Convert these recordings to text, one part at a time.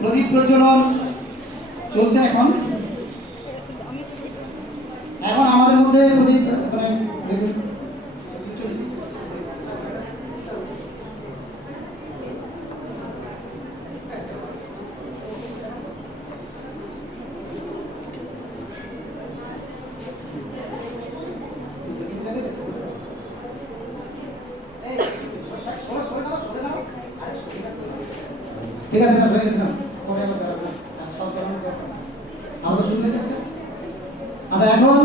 প্রদীপ প্রজ্বলন চলছে। এখন আমাদের মধ্যে প্রদীপ ঠিক আছে, হয়ে গেছে না? আমাদের শুরু হয়ে গেছে। আচ্ছা, এখন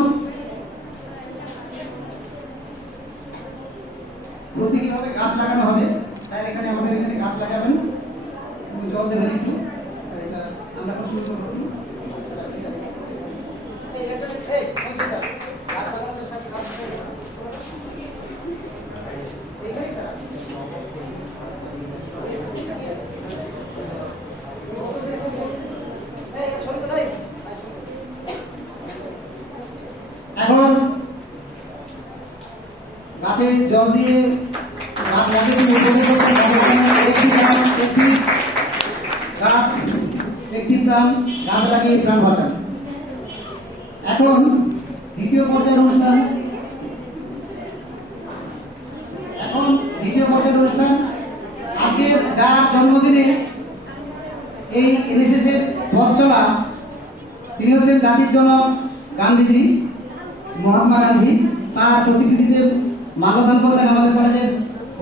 প্রতীকীভাবে গাছ লাগানো হবে। স্যার এখানে আমাদের এখানে গাছ লাগাবেন, জল দেবেন একটু। এটা আমরা এখন শুরু করবো। এখন গাছে জল দিয়ে গাছ লাগিয়ে একটি প্রাণ, গাছ লাগিয়ে প্রাণ বাঁচান। এখন দ্বিতীয় পর্যায়ের অনুষ্ঠান। আজকে যার জন্মদিনে এই এনএসএস এর পথ চলা, তিনি হচ্ছেন জাতির জনক গান্ধীজি, মহাত্মা গান্ধী। তার প্রতিকৃতিতে মাল্যদান করবেন আমাদের কলেজের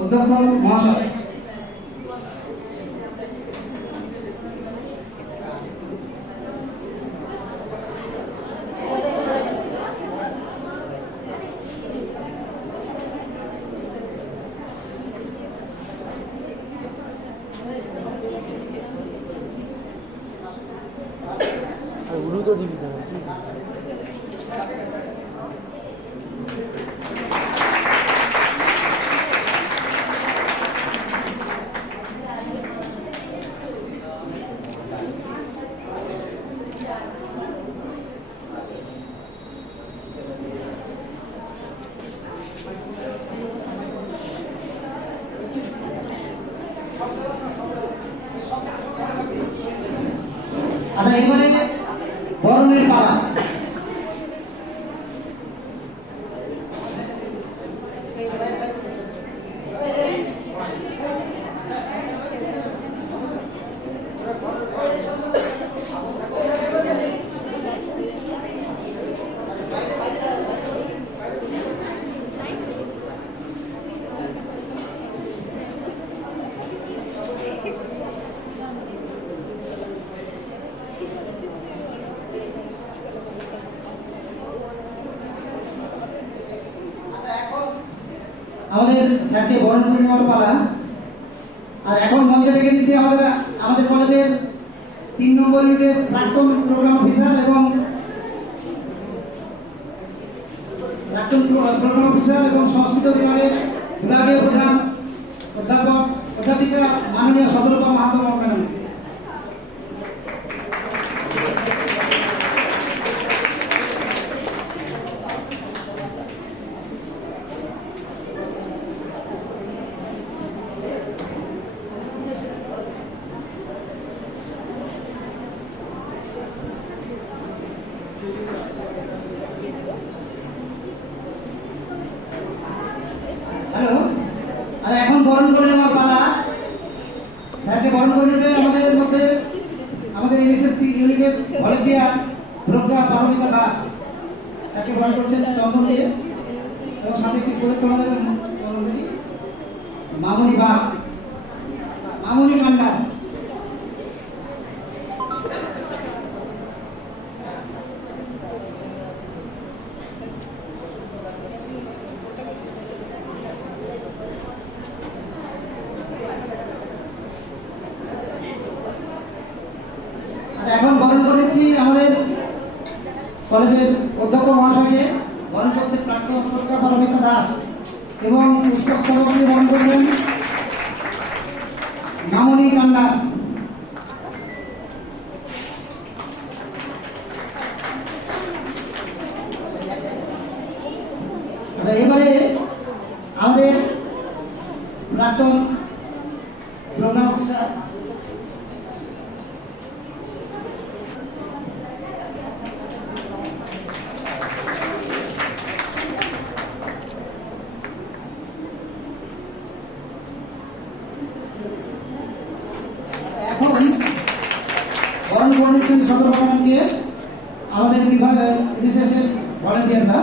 অধ্যক্ষ মহাশয়। উড়ুতো দিবি কেন? আচ্ছা, এবারে বরণের পালা। আমাদের স্যারকে বরণ করে নেওয়ার পালা। আর এখন মঞ্চে ডেকে দিচ্ছি আমাদের কলেজের 3 নম্বর ইউনিটের প্রাক্তন প্রোগ্রাম অফিসার এবং সংস্কৃত বিভাগীয় প্রধান অধ্যাপিকা মাননীয় সদরূপা মাহাতো ম্যাডাম। হ্যালো, আর এখন বরণ করে নেওয়ার পালা। স্যারকে বরণ করে নেবে আমাদের এনএসএস ইউনিটের ভলেন্টিয়ার প্রজ্ঞা পারমিতা দাস। স্যারকে বরণ করছেন চন্দন দিয়ে এবং সাথে একটি করে তোলা দেবেন মামুনি কান্ডা। এখন বরণ করেছি আমাদের কলেজের অধ্যক্ষ মহাশয়কে। বরণ করছে প্রাক্তন প্রজ্ঞা পারমিতা দাস এবং পুষ্পস্তবক দিয়ে বরণ করবেন মামুনি কান্ডা। আচ্ছা, এবারে আমাদের প্রাক্তন প্রোগ্রাম অফিসার এখন বরণ করে নিচ্ছেন সদরঘটনাকে আমাদের বিভাগ এনএসএসের ভলান্টিয়াররা।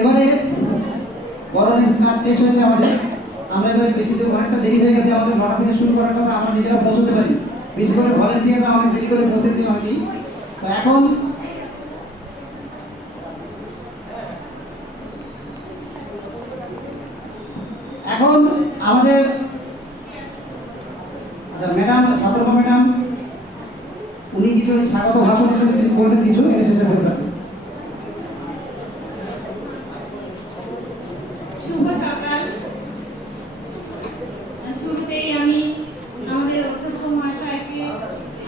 এবারে বরণের কাজ শেষ হয়েছে আমাদের। আমরা এবারে বেশি দিন অনেকটা দেরি হয়ে গেছে, আমাদের 9টা থেকে শুরু করার কথা, আমরা নিজেরা পৌঁছতে পারি। বেশি করে ভলান্টিয়াররা অনেক দেরি করে পৌঁছেছি অনেকেই। তো এখন আমাদের ম্যাডাম সতর্ক ম্যাডাম উনি কিছু স্বাগত ভাষণ হিসেবে তিনি বলবেন কিছু এনএসএসের ব্যাপারে। শুভ সকাল। শুরুতেই আমি আমাদের অধ্যক্ষ মহাশয়কে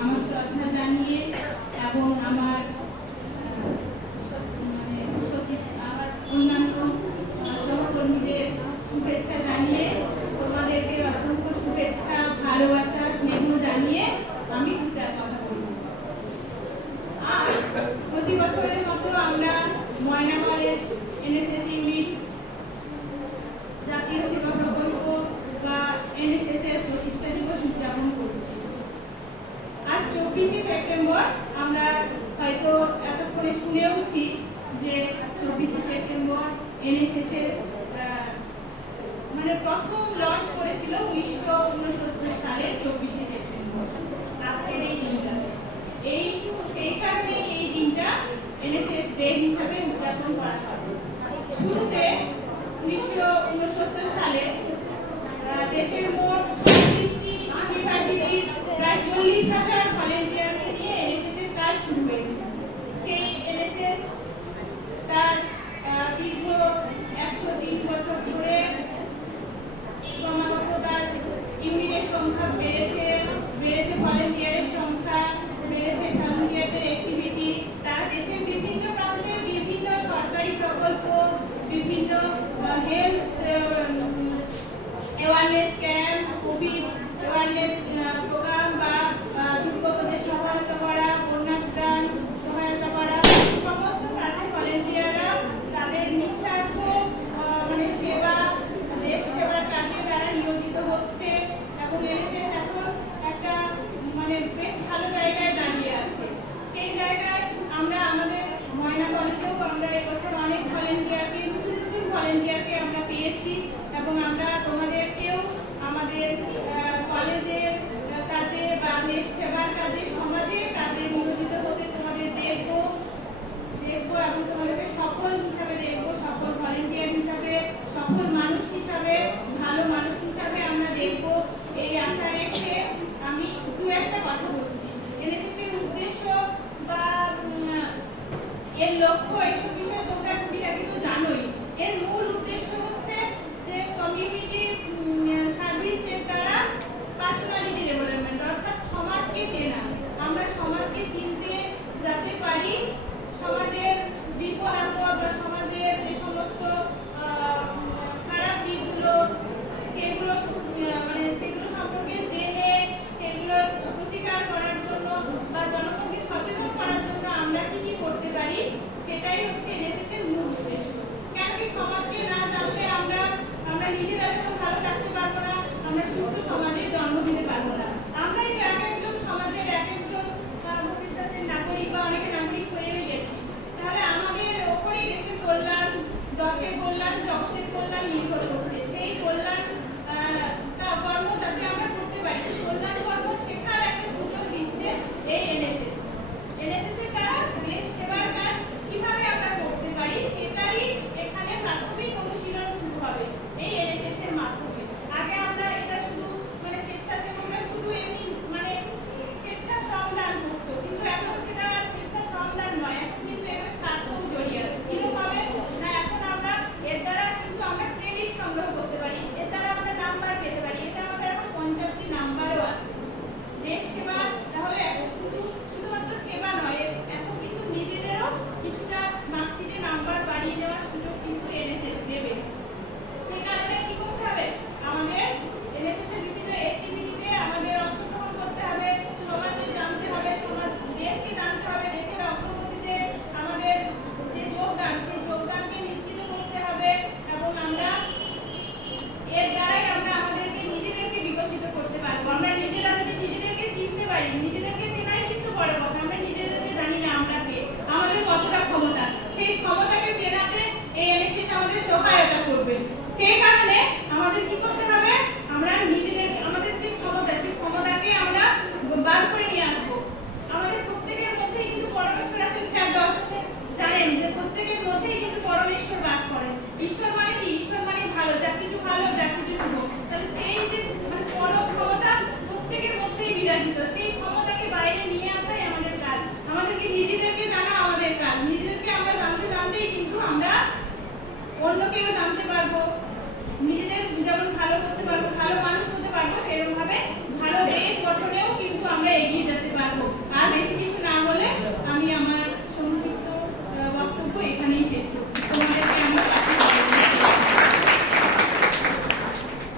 আমার শ্রদ্ধা জানিয়ে এবং আমার আমার অন্যান্য সহকর্মীদের শুভেচ্ছা জানিয়ে, তোমাদেরকে অসংখ্য শুভেচ্ছা, ভালোবাসা, স্নেহ জানিয়ে আমি দু চার কথা বলব। আর প্রতি বছরের মতো আমরা ময়না কলেজ এনএসএস ইউনিট জাতীয় সেবা প্রকল্প বা এনএসএস এর প্রতিষ্ঠা দিবস উদযাপন করছি। আর 24শে সেপ্টেম্বর আমরা হয়তো এতক্ষণে শুনেওছি যে 24শে সেপ্টেম্বর এনএসএস এর মানে প্রথম লঞ্চ করেছিল 1969 সালের 24শে সেপ্টেম্বর, আজকের এই দিনটা। সেই কারণে এই দিনটা এনএসএস ডে হিসাবে উদযাপন করা হয়। শুরুতে 1969 সালে দেশের মোট 36টি ইউনিভার্সিটির প্রায় 40,000 ভলেন্টিয়ারকে নিয়ে এনএসএস এর কাজ শুরু হয়েছিল। সেই এনএসএস তার দীর্ঘ 103 বছর ধরে ক্রমাগত তার ইউনিটের সংখ্যা বেড়েছে, ভলেন্টিয়ারের সংখ্যা বেড়েছে, ভলেন্টিয়ারদের অ্যাক্টিভিটি। তারা দেশের বিভিন্ন প্রান্তে বিভিন্ন সরকারি প্রকল্প, বিভিন্ন health awareness camp, Covid awareness program বা দুর্গতদের সহায়তা করা, বন্যাত্রাণ সহায়তা করা, সমস্ত কাজে ভলেন্টিয়াররা তাদের নিঃস্বার্থ মানে সেবা, দেশ সেবার কাজে তারা নিয়োজিত হচ্ছে এবং এনএসএস এখন একটা মানে বেশ ভালো জায়গায় দাঁড়িয়ে আছে। সেই জায়গায় আমরা আমাদের ময়না কলেজেও আমরা এবছর অনেক ভলেন্টিয়ারকে, নতুন নতুন ভলেন্টিয়ারকে আমরা পেয়েছি এবং আমরা তোমাদেরকেও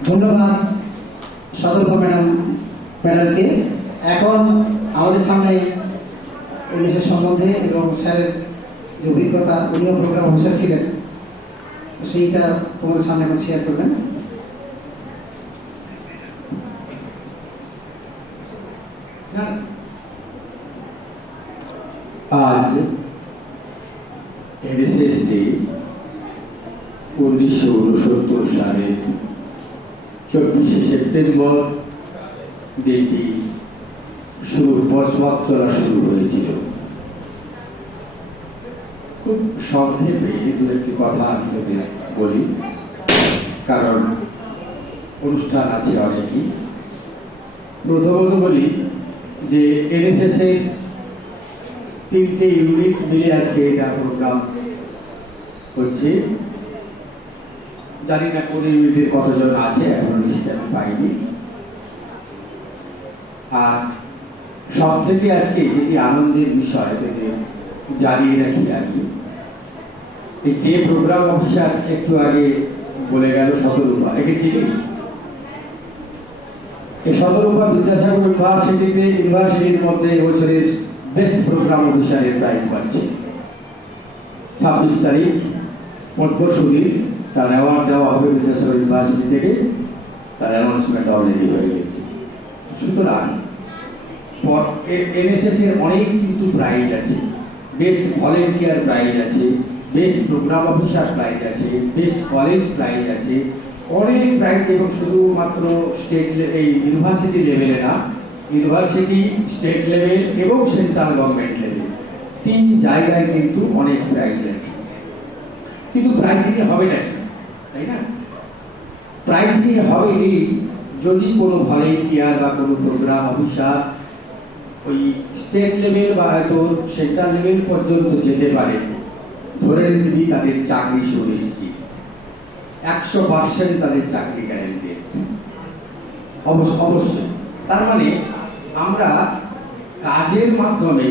ধন্যবাদ সদস্য ম্যাডামকে। এখন আমাদের সামনে এই দেশের সম্বন্ধে এবং স্যারের যে অভিজ্ঞতা, উনিও প্রোগ্রাম অফিসার ছিলেন, সেইটা তোমাদের সামনে এখন শেয়ার করবেন। আজ এনএসএস ডে 1969 সালের 24শে সেপ্টেম্বর দিনটি পথ চলা শুরু হয়েছিল। খুব সংক্ষেপে দু একটি কথা আমি তোকে বলি, কারণ অনুষ্ঠান আছে অনেকই। প্রথমত বলি যে এনএসএস এর 3টে ইউনিট মিলে আজকে এটা প্রোগ্রাম হচ্ছে। জানি না কোন ইউনিটের কতজন আছে, এখন লিস্ট আমি পাইনি। আর সব থেকে আজকে যেটি আনন্দের বিষয় যদি জানিয়ে রাখি, আমি এই যে প্রোগ্রাম অফিসার একটু আগে বলে গেল শতরূপা, একে চিনিস? এই শতরূপা বিদ্যাসাগর ইউনিভার্সিটির মধ্যে এবছরের বেস্ট প্রোগ্রাম অফিসারের প্রাইজ পাচ্ছে। 26 তারিখ পরশুদিন তার অ্যাওয়ার্ড দেওয়া হবে বিদ্যাসাগর ইউনিভার্সিটি থেকে। তার অ্যানাউন্সমেন্ট অলরেডি হয়ে গেছে। সুতরাং এনএসএস এর অনেক কিন্তু প্রাইজ আছে। বেস্ট ভলেন্টিয়ার প্রাইজ আছে, বেস্ট প্রোগ্রাম অফিসার প্রাইজ আছে, বেস্ট কলেজ প্রাইজ আছে, অনেক প্রাইজ। এবং শুধুমাত্র এই ইউনিভার্সিটি লেভেলে না, ইউনিভার্সিটি, স্টেট লেভেল এবং সেন্ট্রাল গভর্নমেন্ট লেভেল, 3 জায়গায় কিন্তু অনেক প্রাইজ আছে। কিন্তু প্রাইজ নিয়ে হবে না, তাই না? প্রাইজ নিয়ে হবে এই, যদি কোনো ভলেন্টিয়ার বা কোনো প্রোগ্রাম অফিসার ওই স্টেট লেভেল বা হয়তো সেন্ট্রাল লেভেল পর্যন্ত যেতে পারে, ধরে নিবি তাদের চাকরি সুনিশ্চিত, 100% তাদের চাকরি গ্যারান্টেড। অবশ্যই। তার মানে আমরা কাজের মাধ্যমে,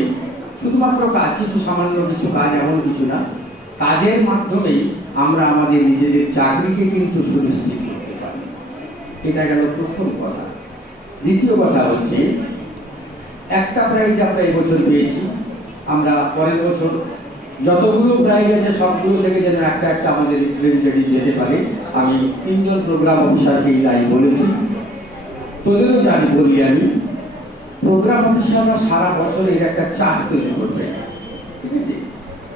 শুধুমাত্র কাজ, কিছু সামান্য কিছু কাজ এমন কিছু না, কাজের মাধ্যমে আমরা আমাদের নিজেদের চাকরিকে কিন্তু সুনিশ্চিত করতে পারি। এটা গেল প্রথম কথা। দ্বিতীয় কথা হচ্ছে, একটা প্রাইজ আমরা এবছর পেয়েছি, আমরা পরের বছর যতগুলো প্রাইজ আছে সবগুলো থেকে যেন একটা একটা আমাদের রিপ্রেজেন্টেটিভ যেতে পারে। আমি 3 জন প্রোগ্রাম অফিসারকে এই লাইন বলেছি, তোদেরও জানি বলি আমি। প্রোগ্রাম অফিসাররা সারা বছর এর একটা চার্ট তৈরি করবে, ঠিক আছে?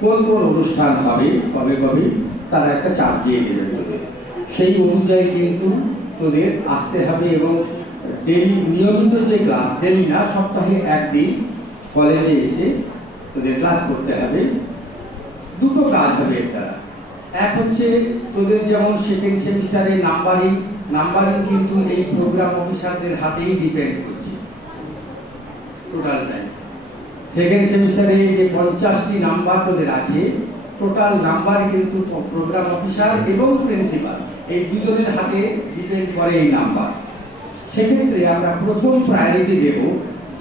কোন কোন অনুষ্ঠান হবে, কবে কবে, তারা একটা চার্ট দিয়ে দেবে বলবে। সেই অনুযায়ী কিন্তু তোদের আসতে হবে এবং ডেলি নিয়মিত যে ক্লাস, ডেলি না, সপ্তাহে একদিন কলেজে এসে তোদের ক্লাস করতে হবে। দুটো কাজ হবে এর দ্বারা। এক হচ্ছে তোদের যেমন সেকেন্ড সেমিস্টারে নাম্বারিং কিন্তু এই প্রোগ্রাম অফিসারদের হাতেই ডিপেন্ড করছে টোটাল টাইম। সেকেন্ড সেমিস্টারে যে 50টি নাম্বার তোদের আছে, টোটাল নাম্বার কিন্তু প্রোগ্রাম অফিসার এবং প্রিন্সিপাল এই দুজনের হাতে ডিপেন্ড করে এই নাম্বার। সেক্ষেত্রে আমরা প্রথম প্রায়োরিটি দেব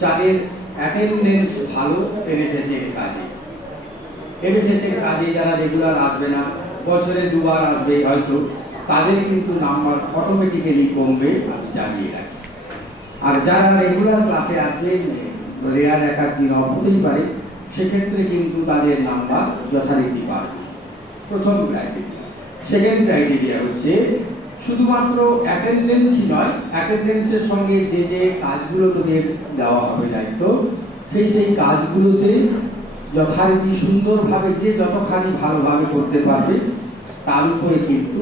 যাদের অ্যাটেন্ডেন্স ভালো এনএসএস এর কাজে। এনএসএস এর কাজে যারা রেগুলার আসবে না, বছরে 2 বার আসবে হয়তো, তাদের কিন্তু নাম্বার অটোমেটিক্যালি কমবে, আমি জানিয়ে রাখি। আর যারা রেগুলার ক্লাসে আসবে, রেয়ার একাধ দিন অফ হতেই পারে, সেক্ষেত্রে কিন্তু তাদের নাম্বার যথারীতি পাবে। প্রথম ক্রাইটেরিয়া। সেকেন্ড ক্রাইটেরিয়া হচ্ছে শুধুমাত্র অ্যাটেন্ডেন্সই নয়, অ্যাটেন্ডেন্সের সঙ্গে যে যে কাজগুলো তোদের দেওয়া হবে দায়িত্ব, সেই কাজগুলোতে যথারীতি সুন্দরভাবে যে যতখানি ভালোভাবে করতে পারবে তার উপরে কিন্তু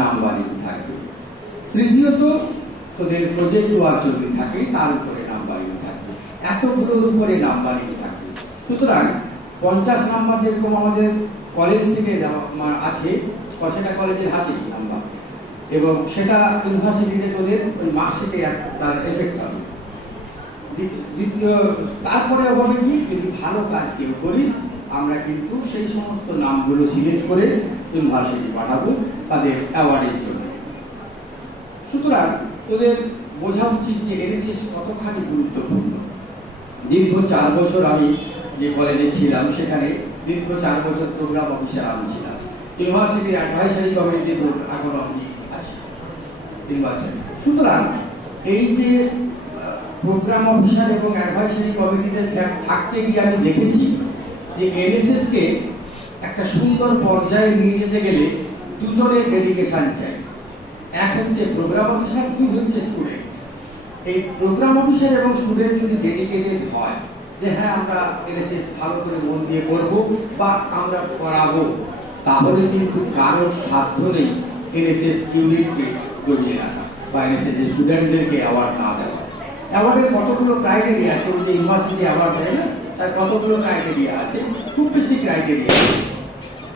নাম্বারিং থাকবে। তৃতীয়ত তোদের প্রজেক্ট ওয়ার্ক যদি থাকে তার উপরে নাম্বারিং থাকবে। এতগুলোর উপরে নাম্বারিং থাকবে। সুতরাং 50 নাম্বার যেরকম আমাদের কলেজ থেকে আছে, সেটা কলেজের হাতেই নাম্বার, এবং সেটা ইউনিভার্সিটিতে তোদের ওই মার্কশিটে তার এফেক্ট হবে। দ্বিতীয়, তারপরে হবে কি, যদি ভালো কাজ কেউ করিস, আমরা কিন্তু সেই সমস্ত নামগুলো সিলেক্ট করে ইউনিভার্সিটি পাঠাবো তাদের অ্যাওয়ার্ডের জন্য। সুতরাং তোদের বোঝা উচিত যে এনএসএস কতখানি গুরুত্বপূর্ণ। দীর্ঘ 4 বছর আমি যে কলেজে ছিলাম, সেখানে দীর্ঘ 4 বছর প্রোগ্রাম অফিসার আমি ছিলাম। ইউনিভার্সিটির অ্যাডভাইসারি কমিটিতে এখনো আমি আছি। নির্বাচন। সুতরাং এই যে প্রোগ্রাম অফিসার এবং অ্যাডভাইসারি কমিটিতে থাকতে গিয়ে আমি দেখেছি যে এনএসএসকে একটা সুন্দর পর্যায়ে নিয়ে যেতে গেলে দুজনের ডেডিকেশন চাই। এক হচ্ছে প্রোগ্রাম অফিসার, দুই হচ্ছে স্টুডেন্ট। এই প্রোগ্রাম অফিসার এবং স্টুডেন্ট যদি ডেডিকেটেড হয় যে হ্যাঁ আমরা এনএসএস ভালো করে মন দিয়ে করবো বা আমরা করাবো, তাহলে কিন্তু কারোর সাধ্য নেই এনএসএস ইউনিটকে জড়িয়ে রাখা বা এনএসএস স্টুডেন্টদেরকে অ্যাওয়ার্ড না দেওয়া। অ্যাওয়ার্ডের কতগুলো ক্রাইটেরিয়া আছে, ওই যে ইউনিভার্সিটি অ্যাওয়ার্ড দেয় না, তার কতগুলো ক্রাইটেরিয়া আছে, খুব বেশি ক্রাইটেরিয়া।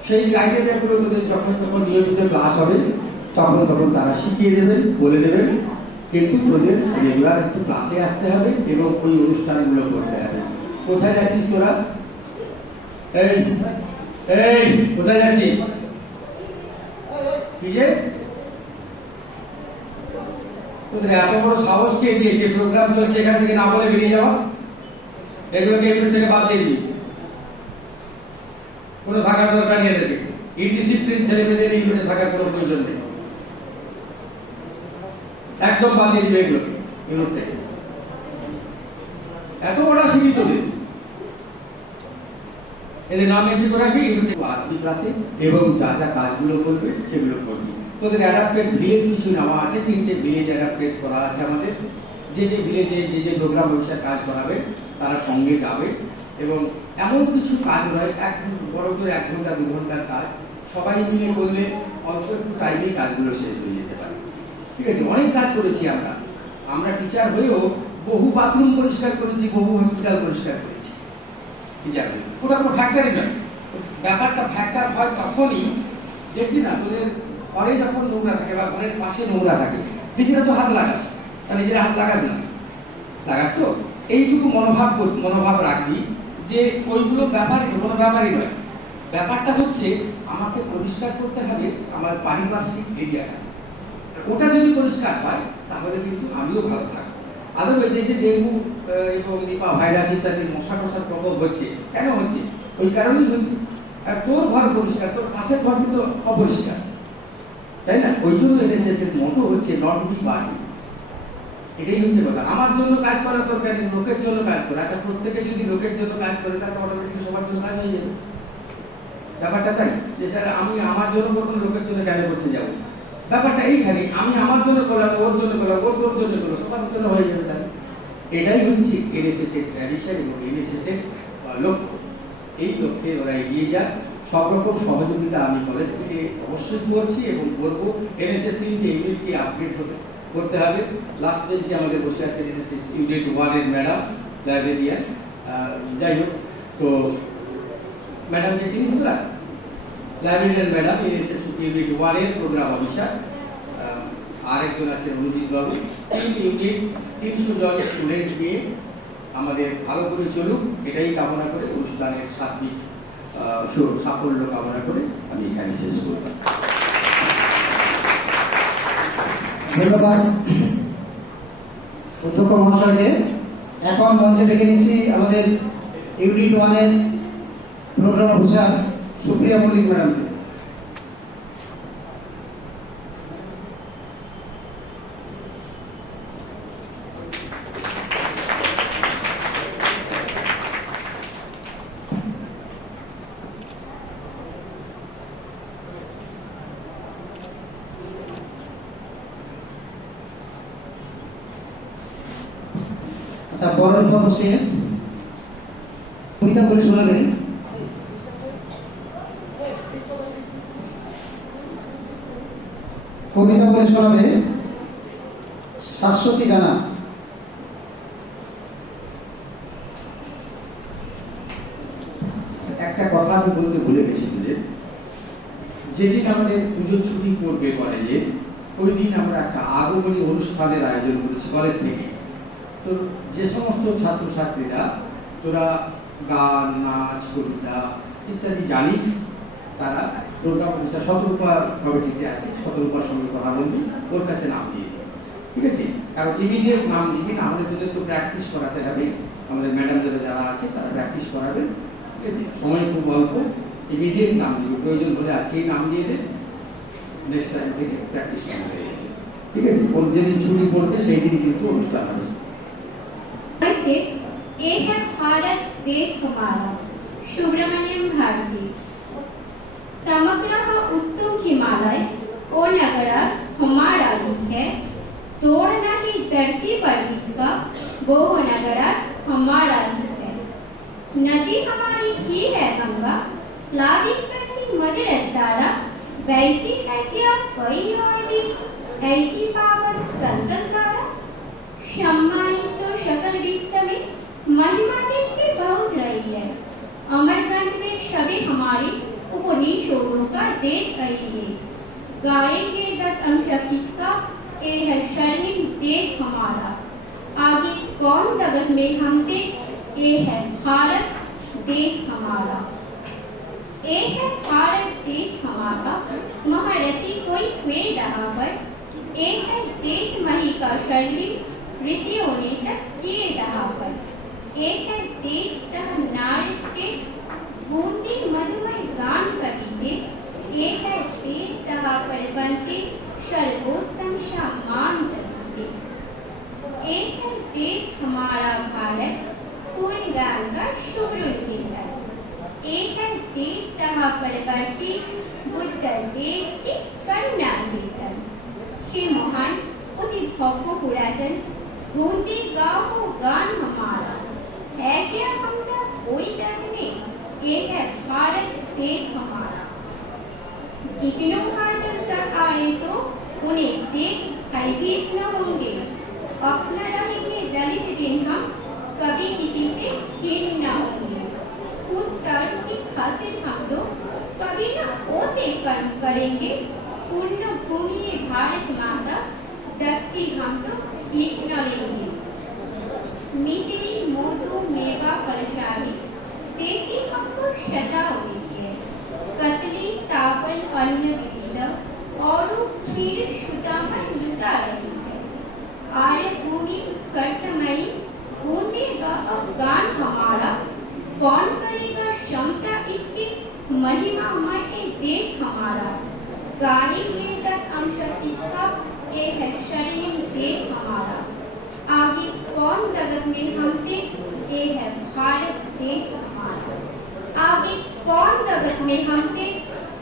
সেই ক্রাইটেরিয়াগুলো যদি যখন তখন নিয়মিত ক্লাস হবে তখন তারা শিখিয়ে দেবেন, বলে দেবেন, কিন্তু ওদের রেগুলার একটু ক্লাসে আসতে হবে এবং ওই অনুষ্ঠানগুলো করতে হবে। কোথায় যাচ্ছিস তোরা? এই এই কোথায় যাচ্ছিস? কি যে তোদের এত বড় সাহস কে দিয়েছে? প্রোগ্রাম চলছে এখান থেকে না বলে বেরিয়ে যাওয়া? এগুলোকে এগুলো থেকে বাদ দিয়ে দিই, কোনো থাকার দরকার নেই এদেরকে। ইনডিসিপ্লিন ছেলেমেয়েদের এইগুলো থাকার কোনো প্রয়োজন নেই, একদম বাদ দিয়ে দিবে এগুলোকে ইউনিট থেকে। এত বড় সীমিত দিন এদের নাম এন্ট্রি করে রাখবি, ইউনিট থেকে আসবি ক্লাসে এবং যা যা কাজগুলো করবে সেগুলো করবি। তোদের অ্যাডাপ্টেড ভিলেজ কিছু নেওয়া আছে, 3টে ভিলেজ অ্যাডাপ্টেড করা আছে আমাদের। যে যে ভিলেজে যে যে প্রোগ্রাম অফিসার কাজ করাবে তারা সঙ্গে যাবে এবং এমন কিছু কাজ রয়েছে এক বড় করে 1 ঘন্টা 2 ঘন্টার কাজ সবাই মিলে করলে অল্প একটু টাইমেই কাজগুলো শেষ হয়ে যেতে পারে। ঠিক আছে, অনেক কাজ করেছি আমরা টিচার হয়েও বহু বাথরুম পরিষ্কার করেছি, বহু হসপিটাল পরিষ্কার করেছি টিচার হয়ে। ওটা কোনো ফ্যাক্টরি নয়, ব্যাপারটা ফ্যাক্টর হয় তখনই দেখবি না তোদের ঘরে যখন নোংরা থাকে বা ঘরের পাশে নোংরা থাকে, নিজেরা তো হাত লাগাস, তা নিজেরা হাত লাগাস না, লাগাস তো? এইটুকু মনোভাব রাখবি যে ওইগুলো কোনো ব্যাপারই নয়। ব্যাপারটা হচ্ছে আমাকে পরিষ্কার করতে হবে আমার পারিপার্শ্বিক এরিয়াটা, ওটা যদি পরিষ্কার হয় তাহলে কিন্তু আমিও ভালো থাকবো। আদারওয়াইজ এই যে ডেঙ্গু এবং নিপা ভাইরাস ইত্যাদি মশার প্রকোপ হচ্ছে, কেন হচ্ছে? ওই কারণেই হচ্ছে। আর তোর ঘর পরিষ্কার, তোর পাশের ঘর কিন্তু অপরিষ্কার, তাই না? ওই জন্য এনএসএস এর মতো হচ্ছে নট বি বাড়ি। এটাই হচ্ছে কথা। আমার জন্য কাজ করার দরকার নেই, লোকের জন্য কাজ করা। আচ্ছা, প্রত্যেকে যদি লোকের জন্য কাজ করে তাহলে অটোমেটিক সবার জন্য কাজ হয়ে যাবে। ব্যাপারটা তাই যে স্যার আমি আমার জন্য করবো, লোকের জন্য কেন করতে যাবো? ব্যাপারটা এইখানে, আমি আমার জন্য করলাম, ওর জন্য করলাম, ওর জন্য করলাম, সবার জন্য হয়ে যাবে। তাই এটাই হচ্ছে এনএসএস এর ট্র্যাডিশন এবং এনএসএস এর লক্ষ্য। এই লক্ষ্যে ওরা এগিয়ে যায়। সব রকম সহযোগিতা আমি কলেজ থেকে অবশ্যই করছি এবং করবো। এনএসএস 3টে ইউনিটকে আপগ্রেড করতে হবে। লাস্ট বেঞ্চে আমাদের বসে আছে এনএসএস ইউনিট 1 এর ম্যাডাম লাইব্রেরিয়ান, যাই হোক, তো ম্যাডামকে চিনিস তোরা? লাইব্রেরিয়ান ম্যাডাম এনএসএস ইউনিট 1 এর প্রোগ্রাম অফিসার। আরেকজন আছে রঞ্জিত বাবু। 3 ইউনিট 300 জন স্টুডেন্ট নিয়ে আমাদের ভালো করে চলুক, এটাই কামনা করে অনুষ্ঠানের সার্বিক সাফল্য কামনা করে আমি এখানে শেষ করব। ধন্যবাদ অধ্যক্ষ মহাশয়কে। এখন মঞ্চে ডেকে নিচ্ছি আমাদের ইউনিট 1 এর প্রোগ্রাম অফিসার সুপ্রিয়া মল্লিক ম্যাডামকে। আচ্ছা, বরণ পর্ব শেষ। কবিতা বলে শোনাবেন শাশ্বতী জানা। একটা কথা আমি বলতে ভুলে গেছি, যেদিন আমাদের পুজোর ছুটি পড়বে কলেজে, ওই দিন আমরা একটা আগমনী অনুষ্ঠানের আয়োজন করেছি কলেজ থেকে। তো যে সমস্ত ছাত্রছাত্রীরা তোরা গান, নাচ, কবিতা ইত্যাদি জানিস, তারা প্রোগ্রাম অফিসার শতরূপা কমিটিতে আছে, শতরূপার সঙ্গে কথা বলবি, ওর কাছে নাম দিয়ে দিবি। ঠিক আছে? কারণ ইমিডিয়েট নাম দিবি না, আমাদের তোদের তো প্র্যাকটিস করাতে হবে। আমাদের ম্যাডাম যারা আছে তারা প্র্যাকটিস করাবেন। ঠিক আছে? সময় খুব অল্প, ইমিডিয়েট নাম দিবি। প্রয়োজন হলে আজকেই নাম দিয়ে দে, নেক্সট টাইম থেকে প্র্যাকটিস করা হয়ে যাবে। ঠিক আছে, কোন যেদিন ছুটি পড়বে সেই দিন কিন্তু অনুষ্ঠান হবে। ये है भारत देश हमारा सुब्रमण्यम भारती समग्र उत्तम हिमालय और नगर हमारा है तोड़ना ही धरती पर का वो नगर हमारा है नदी हमारी ही है गंगा प्लावित करती मधुर धारा बहती है क्या कोई और भी ऐसी पावन संकल धारा सम्मानित तो शकल वित्त में महिमा की बहुत रही है अमर ग्रंथ में सभी हमारी उपनिषदों का देख रही है गाएंगे 10 अंश किसका ये है स्वर्णिम देश हमारा आगे कौन जगत में हम थे ये है भारत देश हमारा ये है भारत देश हमारा महारथी कोई हुए रहा पर ये है देश मही का स्वर्णिम रीतियों ने तक किए रहा पर एक है देश तह नारी के बूंदी मधुमय गान कविते एक है देश तह पर बनते सर्वोत्तम सम्मान कविते एक है देश हमारा भारत पूर्ण ज्ञान का शुभ्र कीर्तन एक है देश तह पर बनती बुद्ध देव की करुणा कीर्तन श्री मोहन उति भव्य पुरातन बूंदी गाओ गान हमारा है क्या हमदा कोई डर नहीं ये है भारत देश हमारा विघ्नों तक आए तो उन्हें देख भयभीत न होंगे अपना रहेंगे दलित दिन हम कभी किसी से हीन न होंगे खुद कर्म की खातिर हम तो कभी न होते कर्म करेंगे पुण्य भूमि भारत माता दत्ती हम तो हीन न लेंगे मित्री मोदू मेवा परेशानी देती हमको सदा हुई है कतली तापल अन्न विविध और खीर सुदामन लुटा रही है आर्य भूमि कर्तमयी बूंदेगा गान हमारा कौन करेगा क्षमता इतनी महिमा मय देश हमारा गाएंगे 10 अंश किसका ये है शरीर देश हमारा आगे कौन जगत में हम थे ये है भारत देश हमारा आगे कौन जगत में हम थे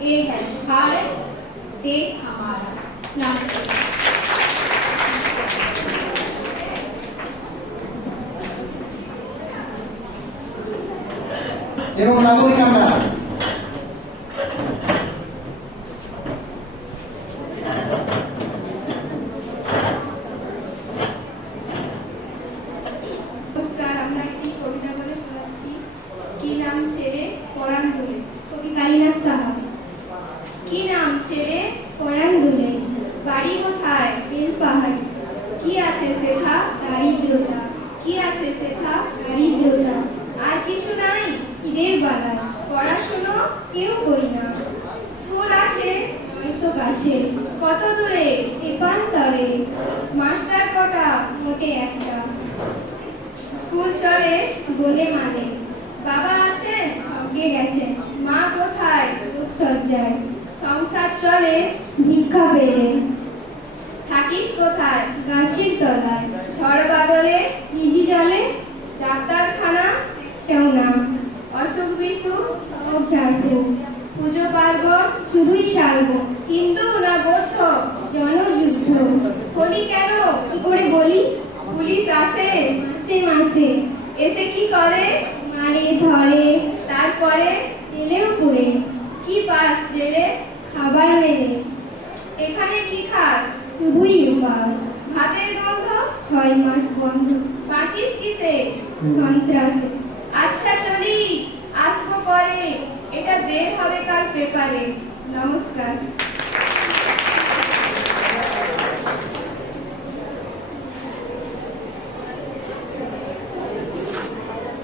ये है भारत देश हमारा नमस्ते এবং নাগরিক আমরা নমস্কার আমরা একটি কবিতা বলে শোনাচ্ছি কি নাম ছেড়ে পরাণ দুলে কবি কালীনাথ সাহা কি নাম ছেড়ে পরাণ দুলে বাড়ি কোথায় বেল পাহাড়ি কি আছে সেথা দারিদ্রতা কি আছে সেথা দারিদ্রতা আর কিছু নাই ঈদের বাগান পড়াশুনো কেউ করি না স্কুল আছে হয়তো কাছে কত দূরে এপান্তরে মাস্টার কটা মোটে একটা স্কুল চলে বলে মানে বাবা আছে আগে গেছে মা কোথায় সজ্জায় সংসার চলে ভিক্ষা পেলে থাকিস কোথায় গাছের তলায় ঝড় বাদলে নিজি জলে ডাক্তারখানা কেউ না অসুখ বিসুখ সব ঝাড়বো পুজো পার্বণ শুধুই সারবো হিন্দু না বৌদ্ধ জনযুদ্ধ হলি কেন কি করে বলি পুলিশ আসে মাসে মাসে এসে কি করে মারে ধরে তারপরে জেলেও পুরে কি পাস জেলে খাবার মেলে এখানে কি খাস শুধুই উপাস ভাতের গন্ধ 6 মাস বন্ধ বাঁচিস কিসে সন্ত্রাসে আচ্ছা চলি আসবো পরে এটা বের হবে কাল পেপারে নমস্কার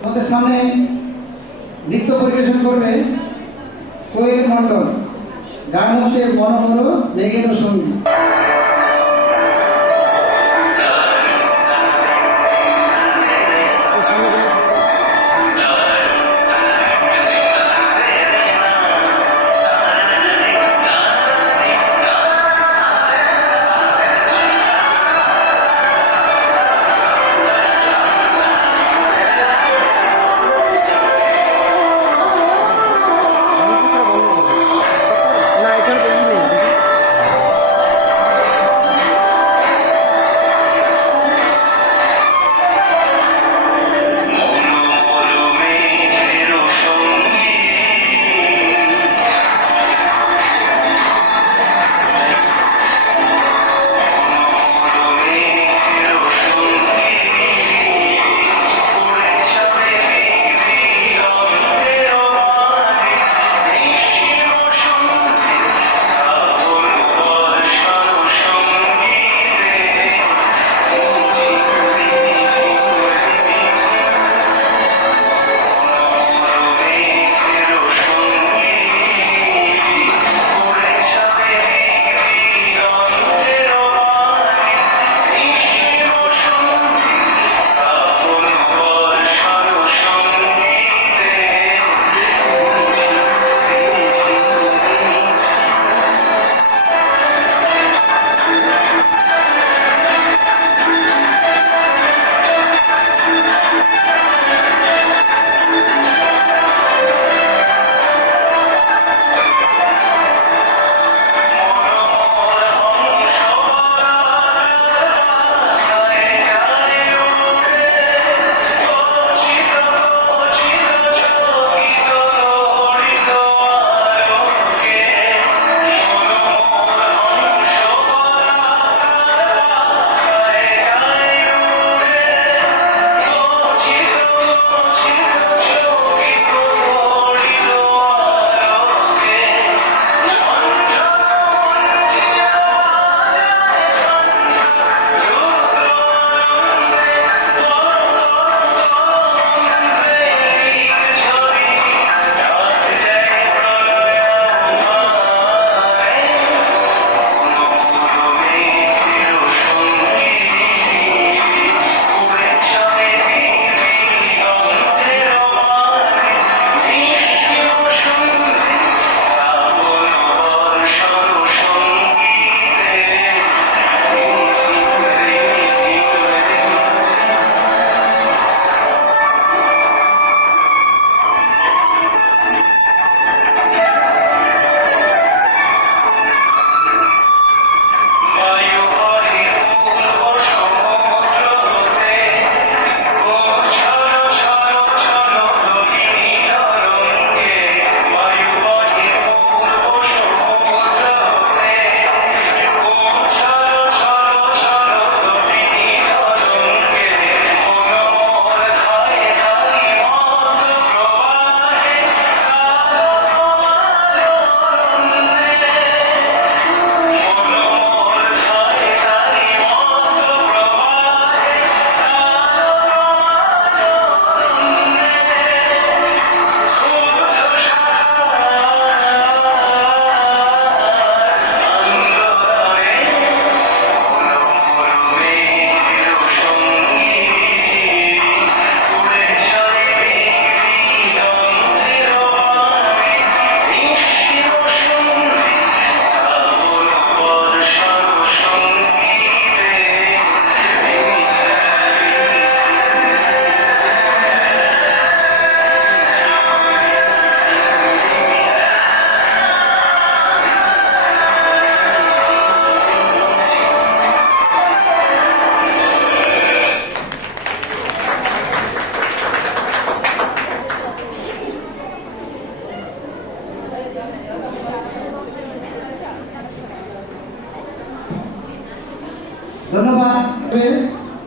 আমাদের সামনে নৃত্য পরিবেশন করবে কোয়েল মণ্ডল গান হচ্ছে মনোমর মেঘের সঙ্গী।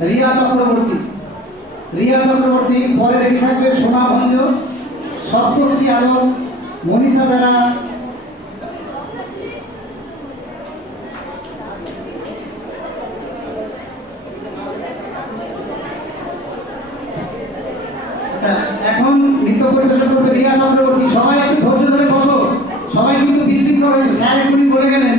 রিয়া চক্রবর্তী। রিয়া চক্রবর্তী। পরে রেডি থাকবে সোমা ভঞ্জ, সপ্তশ্রী আলম, মনীষা বেরা, আচ্ছা, এখন নৃত্য পরিবেশন করবে রিয়া চক্রবর্তী। সবাই একটু ধৈর্য ধরে বসো, সবাই কিন্তু বিশৃঙ্খল হয়েছে, স্যার এক্ষুনি বলে গেলেন।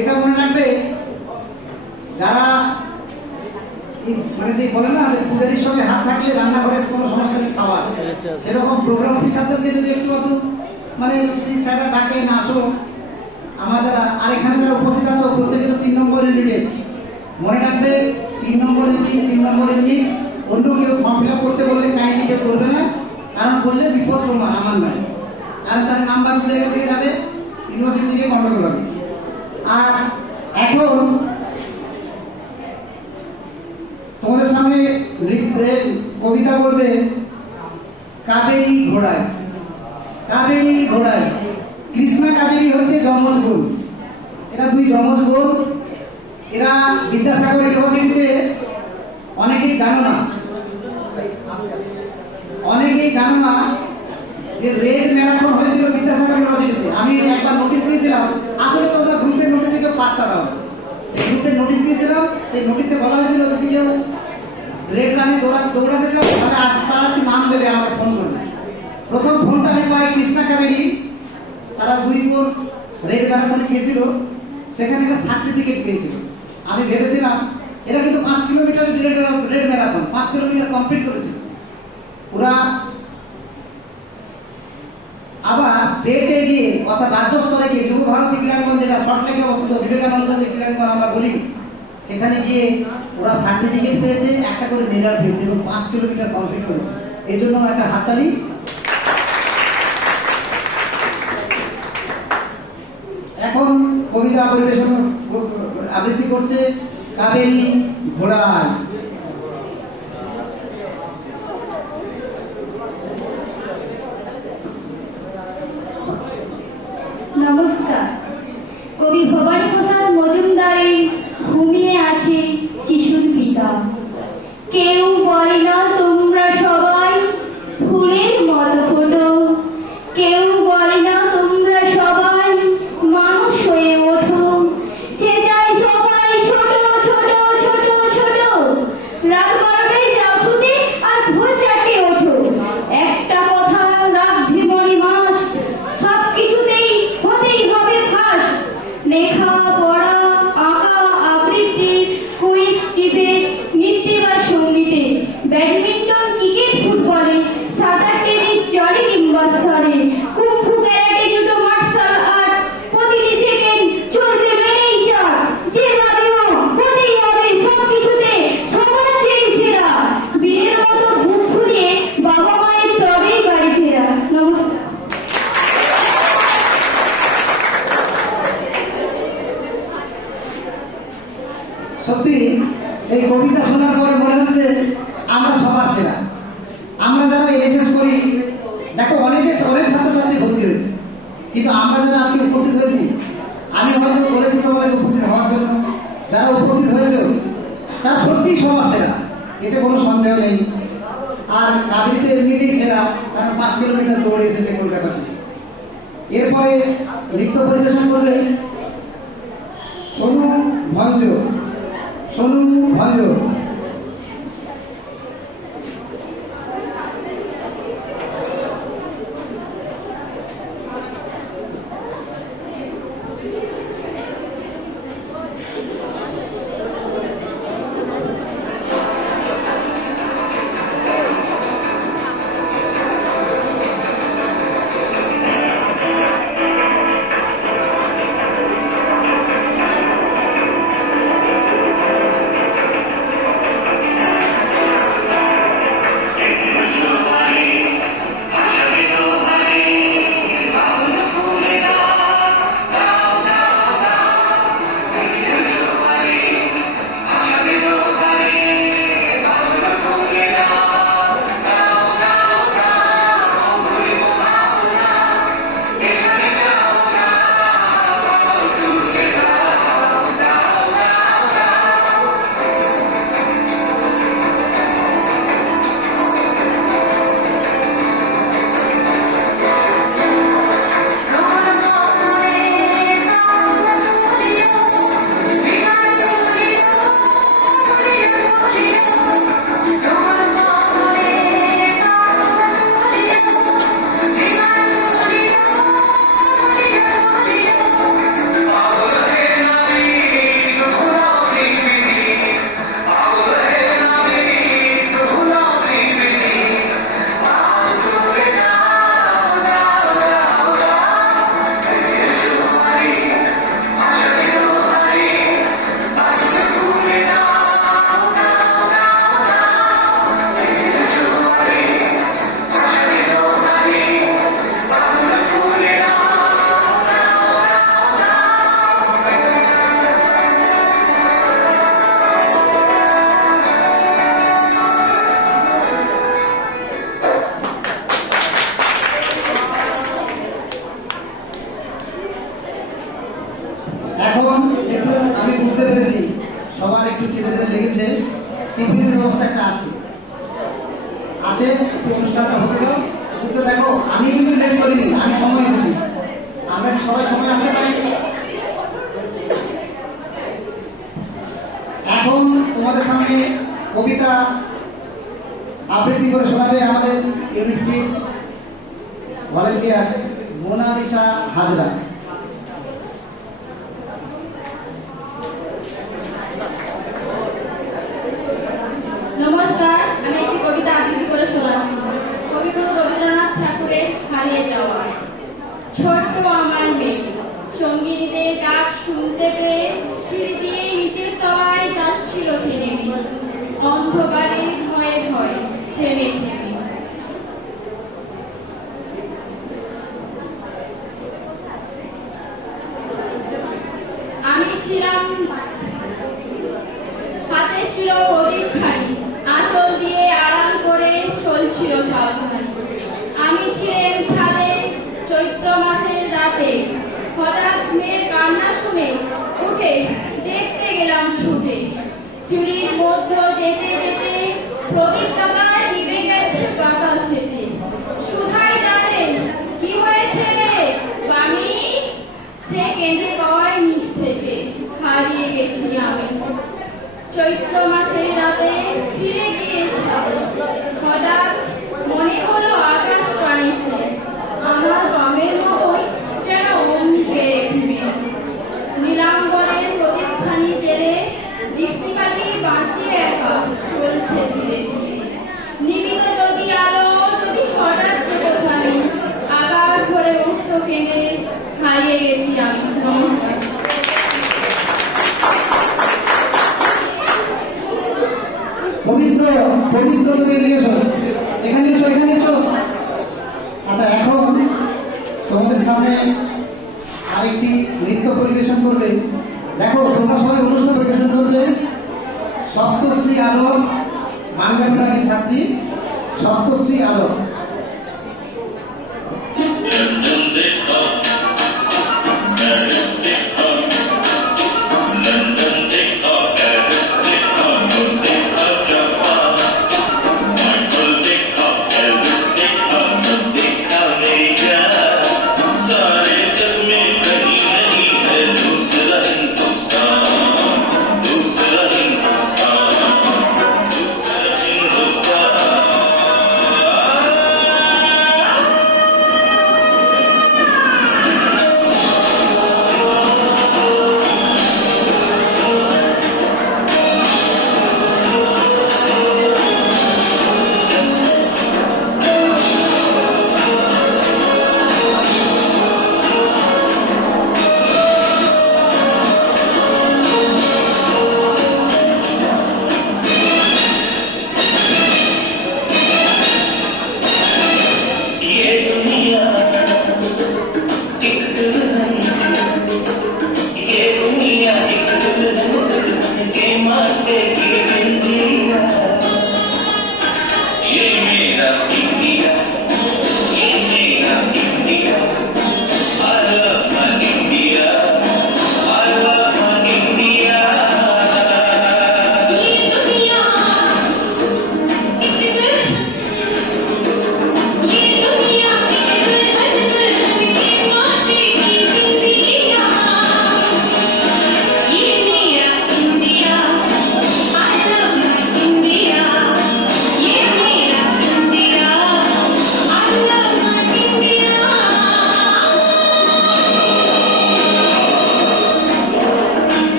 এটা মনে রাখবে যারা মানে যে বলে না যে পূজারির সঙ্গে হাত থাকলে রান্নাঘরে কোনো সমস্যা নেই খাওয়ার, সেরকম প্রোগ্রাম অফিসারদেরকে যদি একটু মানে যদি স্যাররা ডাকে না আসো, আমার যারা আর এখানে যারা উপস্থিত আছো প্রত্যেকে তো 3 নম্বর ইউনিটে মনে রাখবে 3 নম্বর ইউনিট অন্য কেউ ফর্ম ফিল আপ করতে বললে কাহিনি কেউ করবে না, কারণ করলে বিপদ তোমার আমার নয়। আর তার নাম্বার জায়গা থেকে যাবে, ইউনিভার্সিটি থেকে গন্ডগোল হবে। আর এখন তোমাদের সামনে কবিতা বলবে কাবেরী ঘোড়ায়। কাবেরী ঘোড়ায়, কৃষ্ণা কাবেরী হচ্ছে যমজ বোন। এরা দুই যমজ বোন। এরা বিদ্যাসাগর ইউনিভার্সিটিতে অনেকেই জানো না যে রেড ম্যারাথন হয়েছিল বিদ্যাসাগর ইউনিভার্সিটিতে। আমি একবার নোটিশ দিয়েছিলাম, আসলে তোমরা গ্রুপের নোটিশে কেউ পাত্তা দাও। এই গ্রুপের নোটিশ দিয়েছিলাম, সেই নোটিশে বলা হয়েছিল যদি কেউ রেড রানে দৌড়াতে চাও তাহলে তারা একটু নাম দেবে, আমাকে ফোন করবে। প্রথম ফোনটা আমি পাই কৃষ্ণা কাবেরী। তারা দুই বোন রেড ম্যারাথনে গিয়েছিল, সেখানে একটা সার্টিফিকেট পেয়েছিল। আমি ভেবেছিলাম এরা কিন্তু 5 kilometre red marathon 5 kilometre complete করেছিল। ওরা আবার স্টেটে গিয়ে অর্থাৎ রাজ্য স্তরে গিয়ে যুব ভারতী ক্রীড়াঙ্গন, যেটা সল্টলেকে অবস্থিত, বিবেকানন্দ যে ক্রীড়াঙ্গন আমরা বলি, সেখানে গিয়ে ওরা সার্টিফিকেট পেয়েছে, একটা করে মেডাল পেয়েছে এবং 5 কিলোমিটার কমপ্লিট করেছে। এই জন্য একটা হাততালি। এখন কবিতা পরিবেশন আবৃত্তি করছে কাবেরী ঘোড়ায়। নমস্কার। কবি ভবানী প্রসাদ মজুমদারের ঘুমিয়ে আছে শিশুর পিতা। কেউ বলে না তোমরা সবাই ফুলের মতো ফোটো, কেউ বলে না তোমরা সবাই মানুষ হয়ে ওঠো। চেঁচাই সবাই ছোট ছোট ছোট ছোট, রাত 12টায় যাও শুতে আর ভোর 4টে ওঠো। একটা কথা রাখবি মরি মাস, সব কিছুতেই হতেই হবে ফার্স্ট। লেখা পড়া আঁকা আবৃত্তি কুইজ ডিবেট নৃত্যে বা সঙ্গীতে, ব্যাডমিন্টন ক্রিকেট ফুটবলে, সাঁতার টেনিস জলে কিংবা স্তরে, kung fu karate judo martial art, প্রতিটি সেকেন্ড চলবে মেনেই চার। যে বাদেও হতেই হবে সব কিছুতে সবার চেয়ে সেরা। বীরের মতো বুক ফুলিয়ে বাবা মায়ের তবেই বাড়ি ফেরা। নমস্কার। সত্যি এই কবিতা শোনার পরে মনে হচ্ছে আমরা সবার সেরা। আমরা যারা এনএসএস করি, দেখো অনেক ছাত্রছাত্রী ভর্তি হয়েছে, কিন্তু আমরা যারা আজকে উপস্থিত হয়েছি, আমি হয়তো বলেছি তোমাদের উপস্থিত হওয়ার জন্য, যারা উপস্থিত হয়েছে তারা সত্যিই সবার সেরা, এতে কোনো সন্দেহ নেই। আর কাবেরীতে এমনিতেই সেরা, কারণ 5 কিলোমিটার দৌড়ে এসেছে কলকাতা থেকে। এরপরে নৃত্য পরিবেশন করলে সোনু ভঞ্জ। এখন একটু আমি বুঝতে পেরেছি সবার একটু খিদে লেগেছে, টিফিনের ব্যবস্থা একটা আছে একটু অনুষ্ঠানটা হতে দাও। কিন্তু দেখো আমি কিন্তু লেট করিনি, আমি সময় এসেছি, আমরা কি সবাই সময় আসতে পারি? এখন তোমাদের সামনে কবিতা আবৃত্তি করে শোনাবে আমাদের ইউনিটি ভলেন্টিয়ার মোনালিসা হাজরা। নমস্কার, আমি একটি কবিতা আবৃত্তি করে শোনাচ্ছি। কবিগুরু রবীন্দ্রনাথ ঠাকুরের হারিয়ে যাওয়া। ছোট্ট আমার মেয়ে সঙ্গীতদের ডাক শুনতে পেয়ে সিঁড়ি দিয়ে নিচের তলায় যাচ্ছিল সে নেমে, অন্ধকারে ভয়ে ভয়ে থেমে থেমে। আমি ছিলাম, হাতে ছিল প্রদীপখানি, আঁচল দিয়ে আড়াল করে চলছিল সাবধান। আমি ছিলেন ছাদে চৈত্র মাসের রাতে, হঠাৎ মেয়ের কান্না শুনে উঠে দেখতে গেলাম ছুটে। সিঁড়ির মধ্যে যেতে যেতে প্রদীপ টাকার নিভে গেছে বাতাসেতে। সুধাই জানে কি হয়েছে রে বামি, সে কেঁদে কয় নিচ থেকে, হারিয়ে গেছি আমি। চৈত্র মাসের রাতে ফিরে গিয়েছে, হঠাৎ মনে হলো আকাশ পানিছে, আমার বামের মতোই যেন অমনি পেরে ঘুমে। নীলাম্বরের প্রদীপখানি জেলে দীপ্তিকালি বাঁচিয়ে একা চলছে ধীরে ধীরে। নিবিত যদি আলো যদি হঠাৎ যে কোথায়, আকাশ ভরে মস্ত কেঁদে হারিয়ে গেছি আমি। নমস্কার। পবিত্র পবিত্র তুমি এগিয়ে এসো, এখানে এসো, এখানে এসো। আচ্ছা, এখন তোমাদের সামনে আরেকটি নৃত্য পরিবেশন করবে। দেখো তোমরা সবাই অনুষ্ঠান পরিবেশন করবে সপ্তশ্রী আলো, বাংলা ছাত্রী সপ্তশ্রী আলো।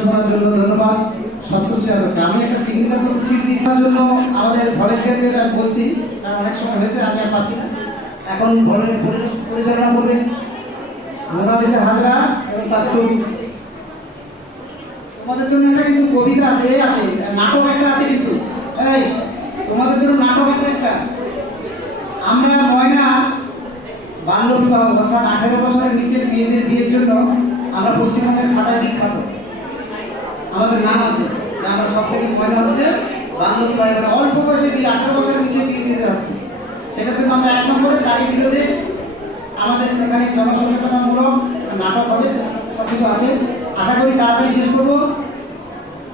পরিবেশন করার জন্য ধন্যবাদ সন্তোষী আদরকে। আমি একটা সিগনেচার করতে সিট দেওয়ার জন্য আমাদের ভলেন্টিয়ারদের আমি বলছি, কারণ অনেক সময় হয়েছে আমি আর পাচ্ছি না। এখন পরিচালনা করবেন মোনালিসা হাজরা এবং তার কবি। তোমাদের জন্য একটা কিন্তু কবিতা আছে, নাটক একটা আছে, কিন্তু এই তোমাদের জন্য নাটক আছে একটা। আমরা ময়না বাল্য বিবাহ অর্থাৎ 18 বছরের নিচের মেয়েদের বিয়ের জন্য আমরা পশ্চিমবঙ্গের খাতায় বিখ্যাত। আমাদের নাম আছে যে আমরা সব থেকে ময়না হচ্ছে বাল্য বিবাহ, মানে অল্প বয়সে বিয়ে, 18 বছরের নিচে বিয়ে দিতে হচ্ছে। সেটার জন্য আমরা 1 নম্বরে তারই বিরোধে আমাদের এখানে জনসচেতনামূলক নাটক হবে, সব কিছু আছে। আশা করি তাড়াতাড়ি শেষ করবো।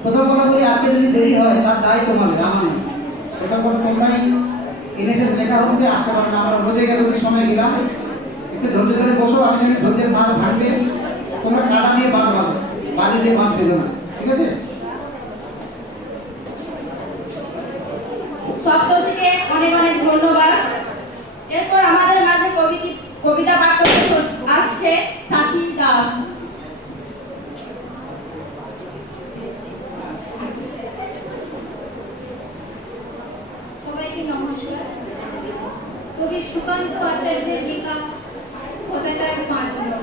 প্রথম কথা বলি, আজকে যদি দেরি হয় তার দায় তোমাদের, আমার নয়। এটা কোনো কোম্পানি এনএসএস লেখা হচ্ছে, আসতে পারে না। আমরা রোদে গেলে সময় দিলাম, একটু ধৈর্য ধরে বসো। আমি জানি ধৈর্যের বাঁধ ভাঙবে, তোমরা কাদা দিয়ে বাঁধ বাঁধো, বালি দিয়ে বাঁধ পেলো না, ঠিক আছে? সপ্তর্ষিকে অনেক অনেক ধন্যবাদ। এরপর আমাদের মাঝে কবিতা পাঠ করতে আসছে সাথী দাস। সবাইকে নমস্কার। কবি সুকান্ত আচার্যের লেখা পতাকার 5 রং।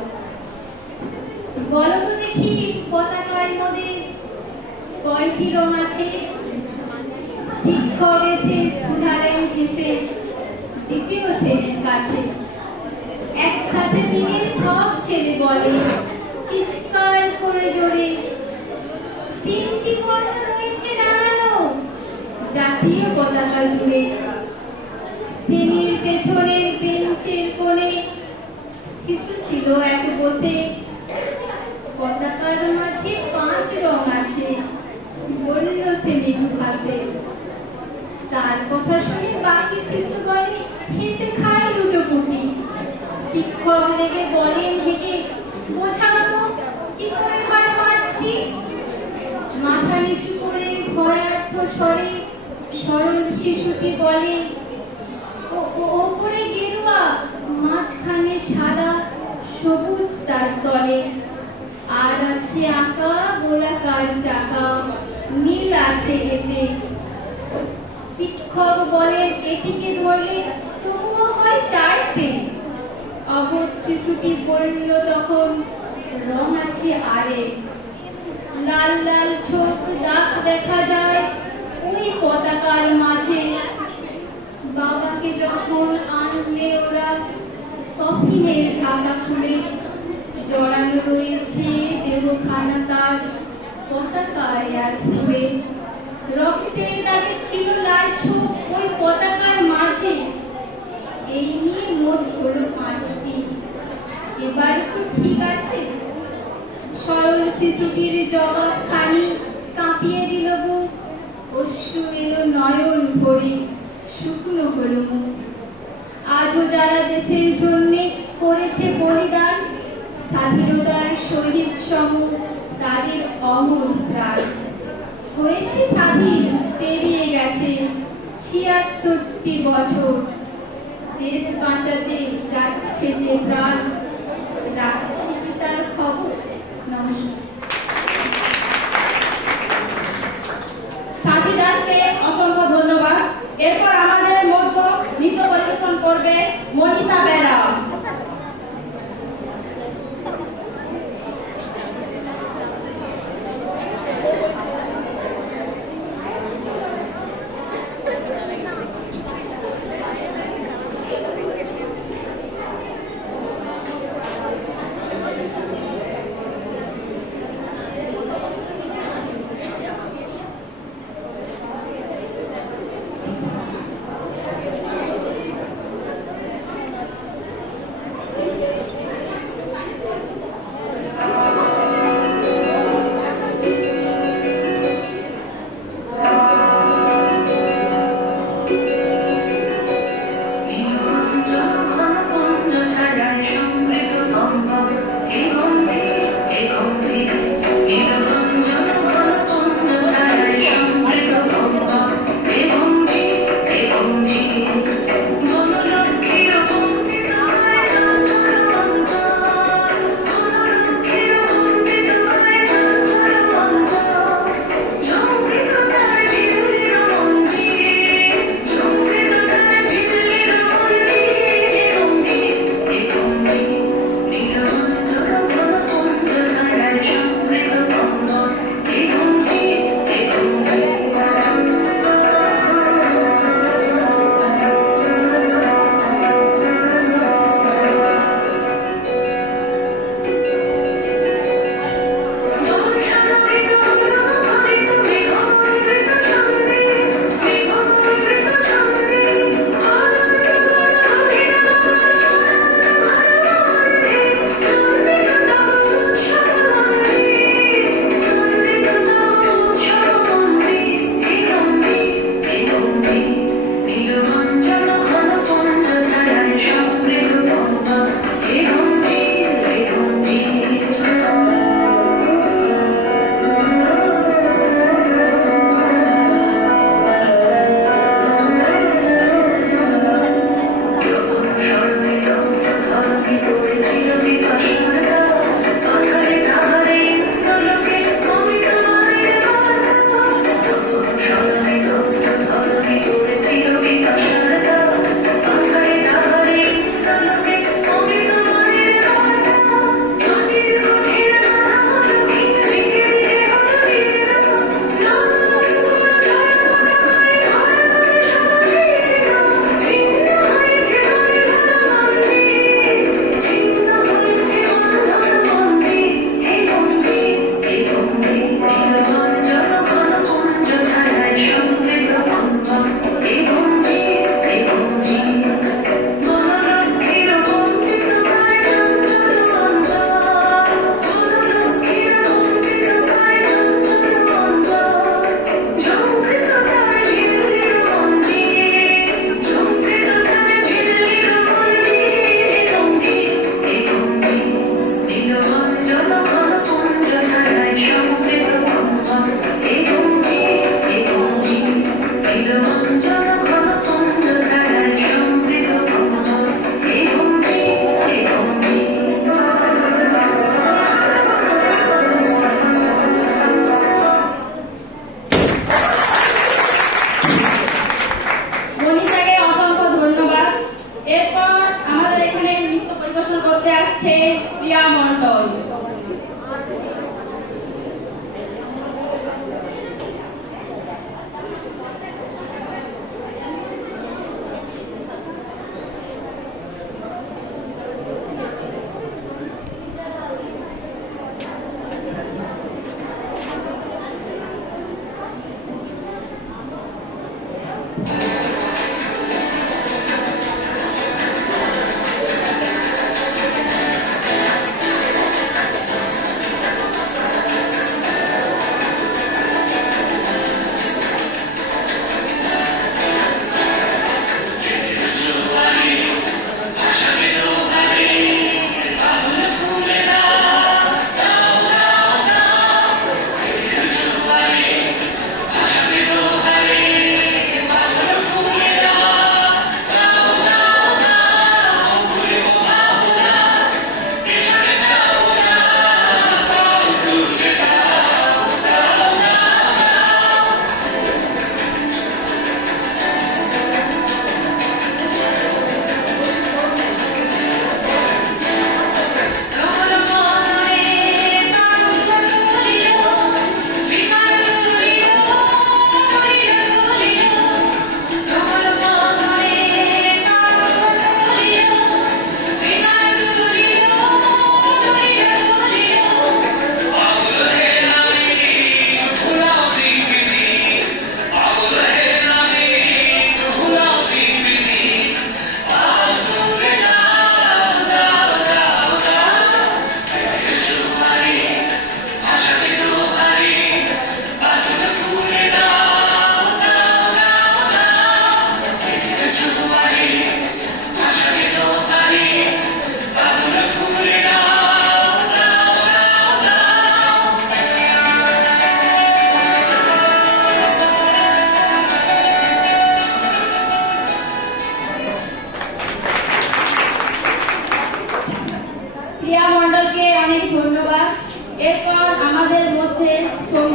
বলো তো দেখি পতাকার মধ্যে কয়টি রং আছে? শিক্ষক এসে শুধালেন হেসে দ্বিতীয় শ্রেণীর কাছে। একসাথে তিনি সব ছেলে বলে চিৎকার করে জোরে, 3টি বর্ণ রয়েছে দাঁড়ানো জাতীয় পতাকা জুড়ে। শ্রেণীর পেছনের বেঞ্চের কোণে শিশু ছিল এক বসে। পতাকার মাঝে 5 রং আছে বলল সে মৃদু হাসে। তার কথা শুনে বাকি শিশুগণে হেসে খায় লুটোপুটি। শিক্ষক রেগে বলেন হেঁকে, বোঝাও তো কি করে হয় 5টি? মাথা নিচু করে ভয়ার্থ স্বরে সরল শিশুটি বলে, ওপরে গেরুয়া, মাঝখানে সাদা, সবুজ তার তলে। আর আছে আঁকা গোলাকার চাকা, নীল আছে এতে। শিক্ষক বলেন এটিকে ধরলে তবুও হয় 4টে। অবোধ শিশুটি বলল তখন, রং আছে আরে। লাল লাল ছোপ দাগ দেখা যায় ওই পতাকার মাঝে। বাবাকে যখন আনলে ওরা কফিনের ঢাকা খুলে, জড়ানো রয়েছে দেহখানা তার পতাকায় আর ফুলে। রক্তের দাগে ছিল লাল ছোপ ওই পতাকার মাঝে। এই নিয়ে মোট হলো 5টি। এবার তো ঠিক আছে? সরল শিশুটির জবাব খানি কাঁপিয়ে দিল বুক। অশ্রু এলো নয়ন ভরে, শুকনো হলো মুখ। আজও যারা দেশের জন্যে করেছে বলিদান, স্বাধীনতার শহীদ সম তাদের অমর প্রাণ। হয়েছে স্বাধীন, পেরিয়ে গেছে 76টি বছর। দেশ বাঁচাতে যাচ্ছে যে প্রাণ, রাখছি কি তার খবর? নমস্কার। সাথী দাসকে অসংখ্য ধন্যবাদ। এরপর আমাদের মধ্যে নৃত্য পরিবেশন করবে মনীষা বেরা।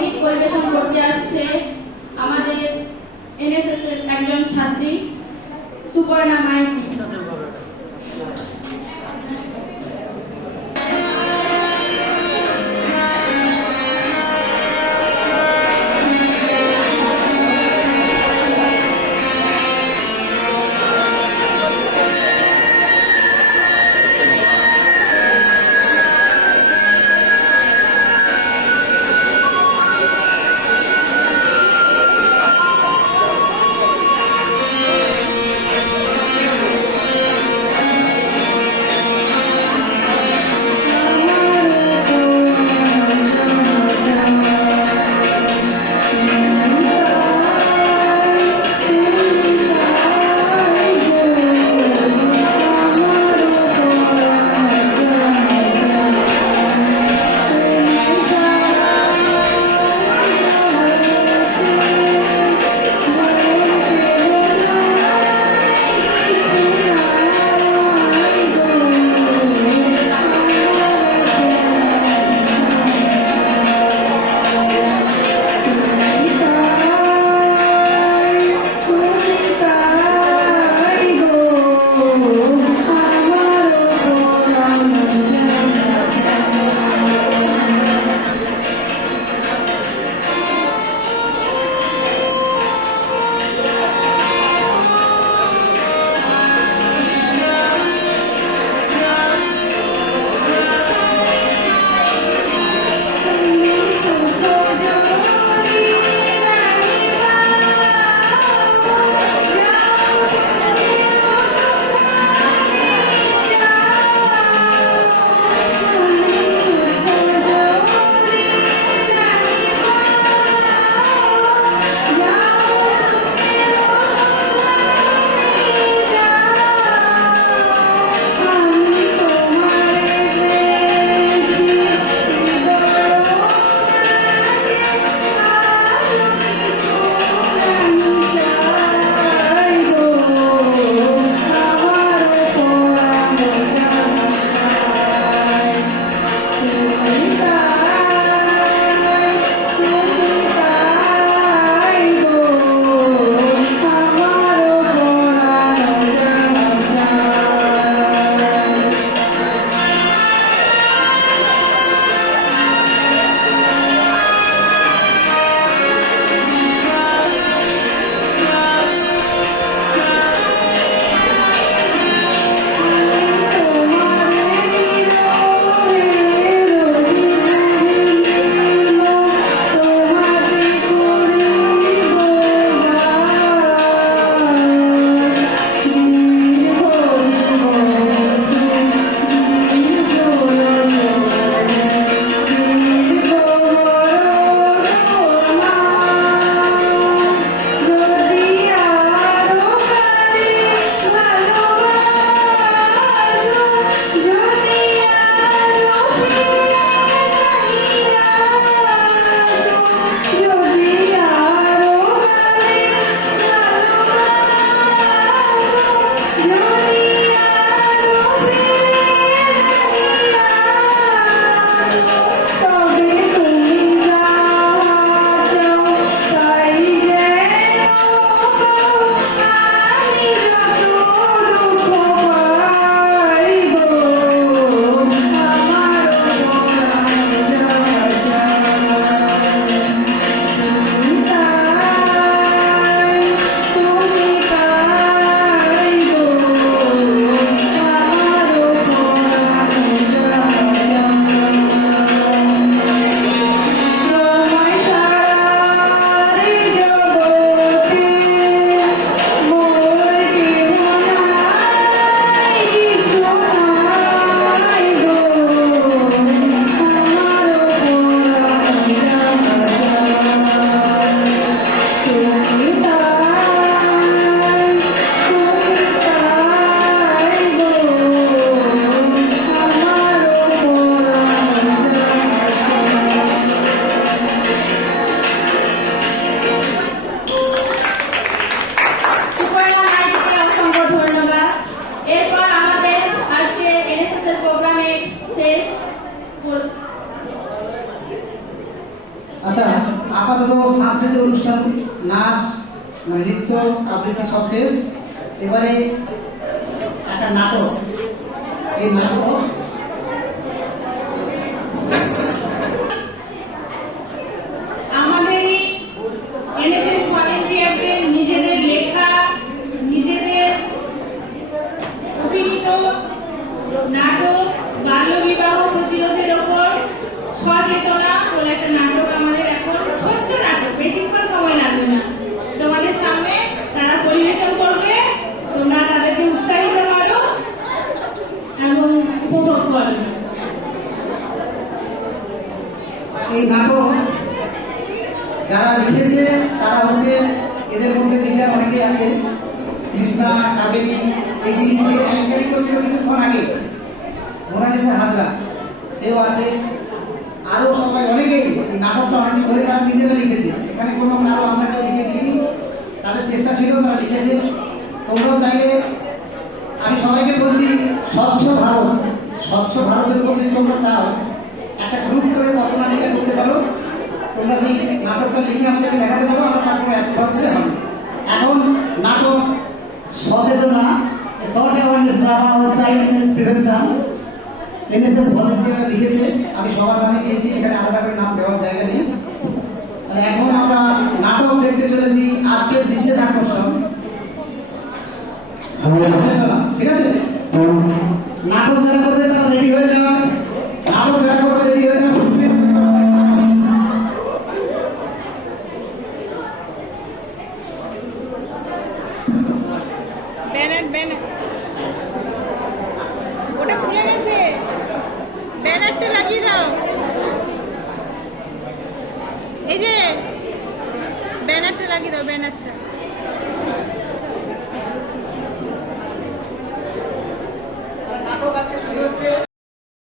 সঙ্গীত পরিবেশন করতে আসছে আমাদের এনএসএস এর একজন ছাত্রী সুপর্ণা মাইতি। আপাতত সাংস্কৃতিক অনুষ্ঠান, নাচ, নৃত্য, আবৃত্তি সব শেষ। এবারে একটা নাটক, এই নাটক আমাদের এনএসএস ভলেন্টিয়ারদের নিজেদের লেখা, নিজেদের অভিনীত নাটক বাল্যবিবাহ প্রতিরোধের ওপর সচেতনা বলে একটা নাটক আমাদের এখন, ছোট্ট নাটক, বেশিক্ষণ সময় লাগবে না, তোমাদের সামনে তারা পরিবেশন করবে। তোমরা তাদেরকে উৎসাহিত করো এবং উপভোগ করো। এই নাটক যারা লিখেছে তারা হচ্ছে, এদের মধ্যে দিকে অনেকেই আছে, কৃষ্ণা, কাবেরী, এইগুলিকে অ্যাঙ্কারিং করছিল কিছুক্ষণ আগে, মোনালিসা হাজরা, সেও আছে, আরও সবাই অনেকেই এই নাটকটা অনেক ধরে তারা নিজেরা লিখেছে। এখানে কোনো কারো আমরা কেউ লিখে দিইনি, তাদের চেষ্টা ছিল, তারা লিখেছে। তোমরাও চাইলে, আমি সবাইকে বলছি, স্বচ্ছ ভারত, স্বচ্ছ ভারতের উপর যদি তোমরা চাও, একটা গ্রুপ করে কল্পনা লিখে করতে পারো। তোমরা যে নাটকটা লিখে আমাদেরকে দেখাতে পারো, আমরা তারপরে অ্যাপ্রুভ দিলে হবে। এখন নাটক সচেতনা, শর্ট অ্যাওয়ারনেস দ্বারা চাইল্ড ম্যারেজ প্রিভেনশন, এনএসএস ভলেন্টিয়াররা লিখেছে। আমি সবার নামে দিয়েছি, এখানে আলাদা করে নাম দেওয়ার জায়গা নেই। তাহলে এখন আমরা নাটক দেখতে চলেছি। আজকের বিশেষ আকর্ষণ সচেতনা, ঠিক আছে? নাটক যারা করবে তারা রেডি হয়ে যান, নাটক যারা করবে রেডি হয়ে যান। ব্যানার ওটা খুলে গেছে, ব্যানারটা লাগিয়ে দাও। এই যে ব্যানারটা লাগিয়ে দাও, ব্যানারটা।